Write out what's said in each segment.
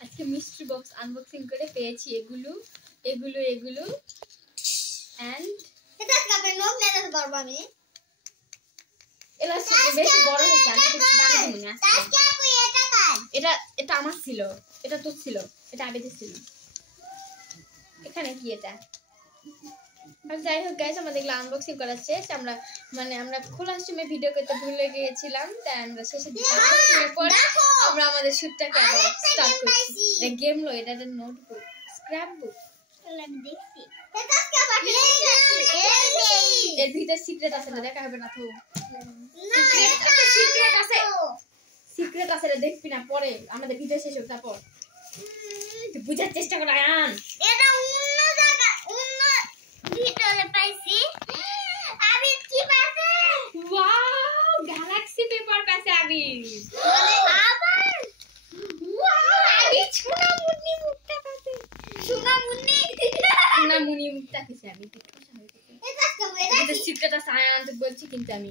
আজকে mystery box unboxing করে পেয়েছি এগুলো এন্ড এটা কাপে নোক নিতে পারবো আমি এলা বেশি বড় হয়েছে আমি কিছু বানিয়ে দিই না আজকে আপু এটা কাজ এটা আমার ছিল এটা তোর ছিল এটা আবেদের ছিল এখানে কি এটা আর যাই হোক গাইস আমাদের এগুলো আনবক্সিং করা শেষ আমরা খোলার সময় ভিডিও করতে ভুলে গিয়েছিলাম তাই আমরা শেষে দিকে আনবক্সিং পর আমরা আমাদের শুটটাকে স্টার্ট করছি এটা গেম লো এটা একটা নোটবুক স্ক্র্যাপ বুক আমি দেখছি এটা কাকে এর ভিতরে সিক্রেট আছে না দেখা হবে না তো সিক্রেট আছে এটা দেখবি না পরে আমাদের ভিডিও শেষ হোক তারপর তুই বুঝার চেষ্টা কর আয়ান এটা অন্য জায়গা অন্য ভিতরে পাইছি আমি কি পাইছি ওয়াও গ্যালাক্সি পেপার পাইছে আমি আবার ওয়াও আমি সোনামুনি মুক্তা পাইছি সোনামুনি মুক্তা পাইছি আমি এটা কাকে এটা সিক্রেট আছে আয়ান তো বলছি কিন্তু আমি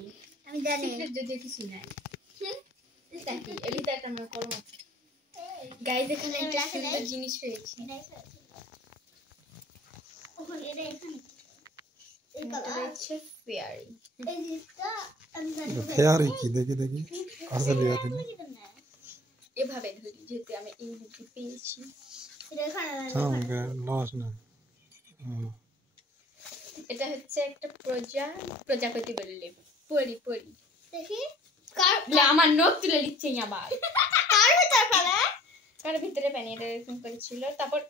জানি সিক্রেট যদি কিছু নাই এটা কি এবিটা একটা আমার কলম আছে গাইস এখানে একটা সুন্দর জিনিস পেয়েছি এটা হচ্ছে ফেয়ারি ফেয়ারি কি দেখি আসলে এভাবে ধরি যেতে আমি এই দিকে পেয়েছি লস না এটা হচ্ছে একটা প্রজাপতি বললে পরি দেখি আমার নখ তুলে নিচ্ছে আবার কার ভিতর ফেলে কার ভিতরে পানি এটা এরকম করেছিল তারপর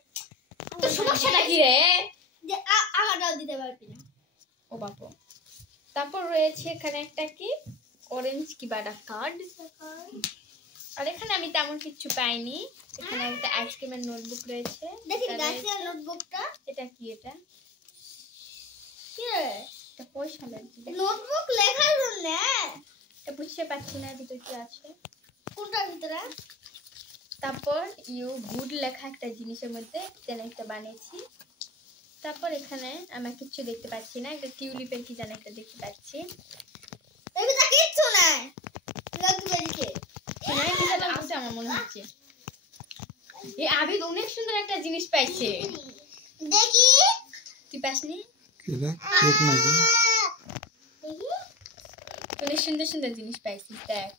তো সমস্যাটা কি রে যে আমারটাও দিতে পারবি না ও বাবা তারপর রয়েছে এখানে একটা কি অরেঞ্জ কি বাটা কার্ড আর এখানে আমি তেমন কিছু পাইনি এখানে একটা আইসক্রিমের নোটবুক রয়েছে দেখি গাছের নোটবুকটা এটা কি এটা কি রে এটা পয়সা লাগছে নোটবুক লেখার জন্য এটা বুঝতে পারছি না ভিতরে কি আছে কোনটার ভিতরে তারপর ইউ গুড লেখা একটা জিনিসের মধ্যে যেন একটা বানিয়েছি তারপর এখানে আমি কিছু দেখতে পাচ্ছি না একটা টিউলিপের কি যেন একটা দেখতে পাচ্ছি এটা কিচ্ছু নাই লাগবে দিকে এখানে কি যেন আছে আমার মনে হচ্ছে এই আবিদ অনেক সুন্দর একটা জিনিস পাইছে দেখি তুই পাসনি কিলা কেক নাকি দেখি অনেক সুন্দর সুন্দর জিনিস পাইছিস দেখ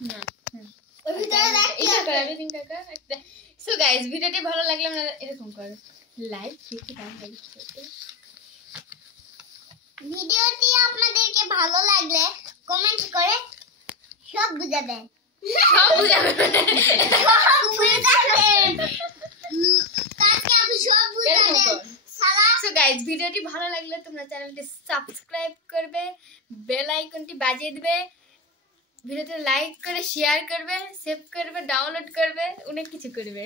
না ওই ভিতরে দেখ কি এটা আছে? করে দিন কাকা একটা সো গাইস ভিডিওটি ভালো লাগলে আপনারা এরকম করুন লাইক দেখতে পারেন ভিডিওটি আপনাদেরকে ভালো লাগলে কমেন্ট করে সব বুঝাবেন সব বুঝাবেন কাকে আপনি সব বুঝাবেন সালা সো গাইস ভিডিওটি ভালো লাগলে তোমরা চ্যানেলটি সাবস্ক্রাইব করবে বেল আইকনটি বাজিয়ে দিবে ভিডিওতে লাইক করে শেয়ার করবে সেভ করবে ডাউনলোড করবে অনেক কিছু করবে